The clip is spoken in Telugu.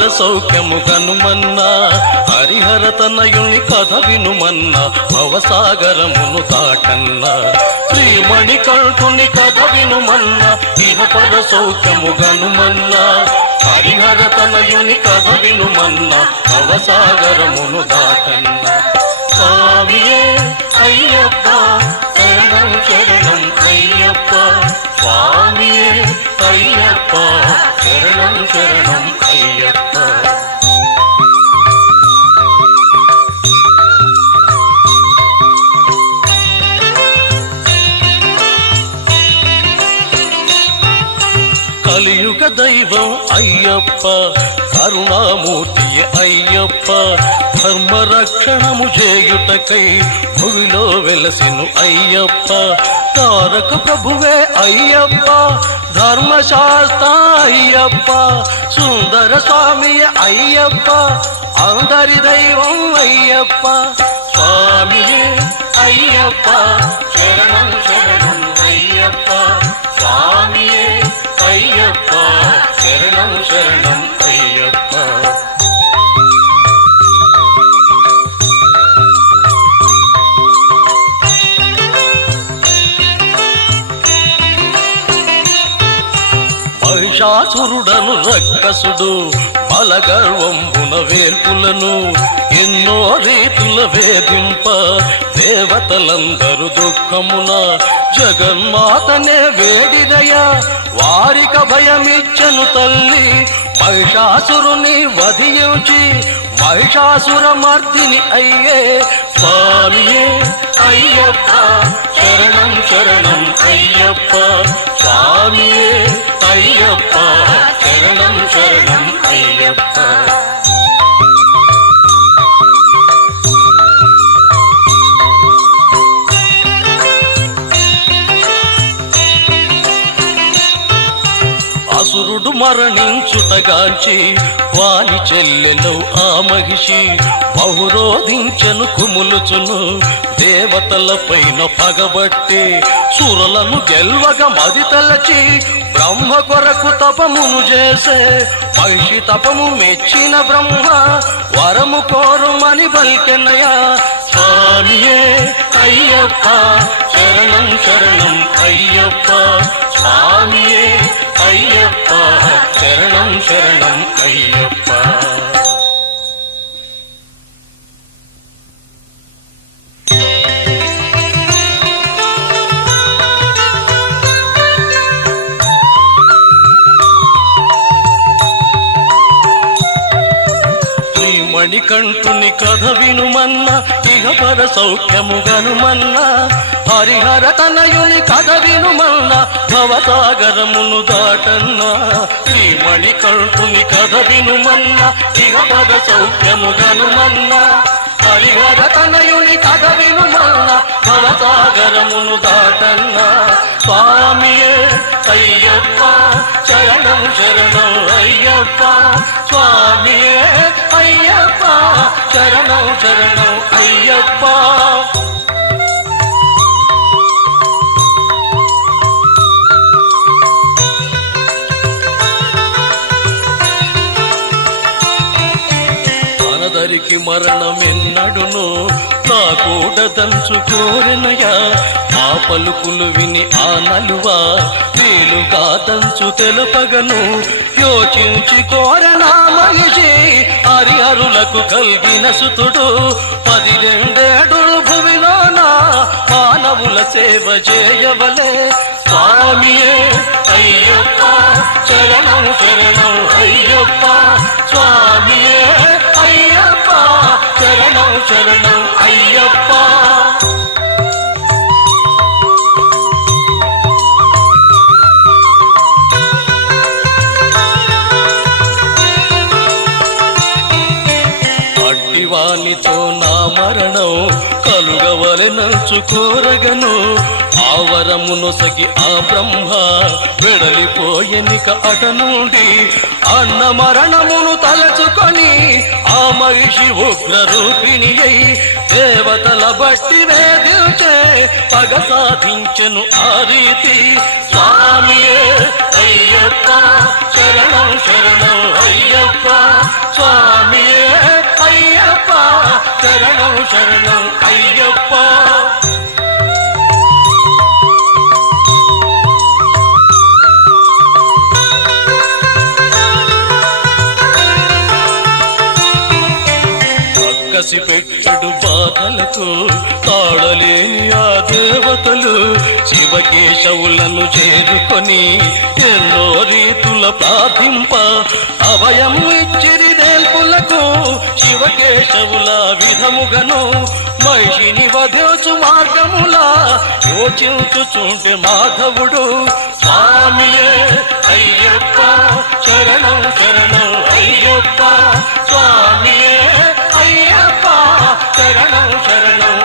మణికంఠుని సౌఖ్యము కనుమన్నా హరిహర తనయుని కథ వినుమన్నా భవసాగరమును దాటన్నా. శ్రీమణి కంఠుని కథ వినుమన్నా ఇహపర సౌఖ్యము గనుమన్నా హరిహర తనయుని కథ వినుమన్నా భవసాగరమును దాటన్నా. స్వామియే అయ్యప్ప శరణం శరణం అయ్యప్ప. స్వామియే కలియుగ దైవం అయ్యప్ప కరుణామూర్తి అయ్యప్ప ధర్మ రక్షణము చేయుటకై భూమిలో వెలసిను అయ్యప్ప తారక ప్రభువే అయ్యప్ప ధర్మశాస్త్ర అయ్యప్ప సుందర స్వామి అయ్యప్ప అందరి దైవం అయ్యప్ప స్వామియే అయ్యప్ప రక్కసుడు బలగర్వంబున వేల్పులను ఎన్నో రీతుల వేధింప దేవతలందరూ దుఃఖమున జగన్మాతనే వేడిదయా వారిక భయమిచ్చను తల్లి మహిషాసురుని వధించి మహిషాసురమర్దిని అయ్యే స్వామియే అయ్యప్ప శరణం శరణం అయ్యప్ప స్వామియే అయ్యప్ప. శరణం అసురుడు మరణించుటగాంచి వాని చెల్లెలు ఆ మహిషి బహురోధించను కుములుచును. దేవతల పైన పగబట్టి సురలను గెల్వగ మది తలచి బ్రహ్మ కొరకు తపమును చేసే మహిషి తపము మెచ్చిన బ్రహ్మ వరము కోరుమని బల్కెనయా స్వామియే అయ్యప్ప మణికంఠుని కథ వినుమన్న ఇహపర సౌఖ్యము గనుమన్న హరిహర తనయుని కథ వినుమన్న భవసాగరమును దాటన్న ఈ మణికంఠుని కథ వినుమన్న ఇహపర సౌఖ్యము గనుమన్న హరిహర తనయుని కథ వినుమన్న భవసాగరమును దాటన్న. స్వామియే అయ్యప్ప శరణం శరణం అయ్యప్ప స్వామియే శరణం అయ్యప్ప. అనదరికి మరణమెన్నడును తాకూడదంచుకోరెనయా ఆ పలుకులు విని ఆ నలువా నీలుగా దంచు తెలుపగను. యోచించి కోరనా మహిషి హరిహరులకు కలిగిన సుతుడు పది రెండేడులు మానవుల సేవ చేయవలే. స్వామియే అయ్యప్ప చరణం శరణం అయ్యప్ప. స్వామియే అయ్యప్ప చరణం శరణం అయ్యప్ప. అట్టివానితో నా మరణం కలుగవలెనంచు కోరగను ఆవరమును సగి ఆ బ్రహ్మ వెడలిపోయెనిక అట నుండి అన్న మరణమును తలచుకొని ఆ మనిషి ఉగ్ర రూపిణి అయి దేవతల బట్టి వేదించే పగ సాధించను ఆ రీతి. స్వామియే అయ్యప్ప శరణం శరణం శరణం అయ్యప్ప. అక్కసి పెట్టడు బాధలకు తాళలేని శివకేశవులను చేరుకొని ఎన్నో రీతుల ప్రార్థింప అభయం ఇచ్చిరి నేల్పులకు శివకేశవుల విధముగను మహిషిని వధించు మార్గములా యోచించుచుంటే మాధవుడు స్వామియే. అయ్యప్ప శరణం శరణం అయ్యప్ప స్వామియే. అయ్యప్ప శరణం శరణం.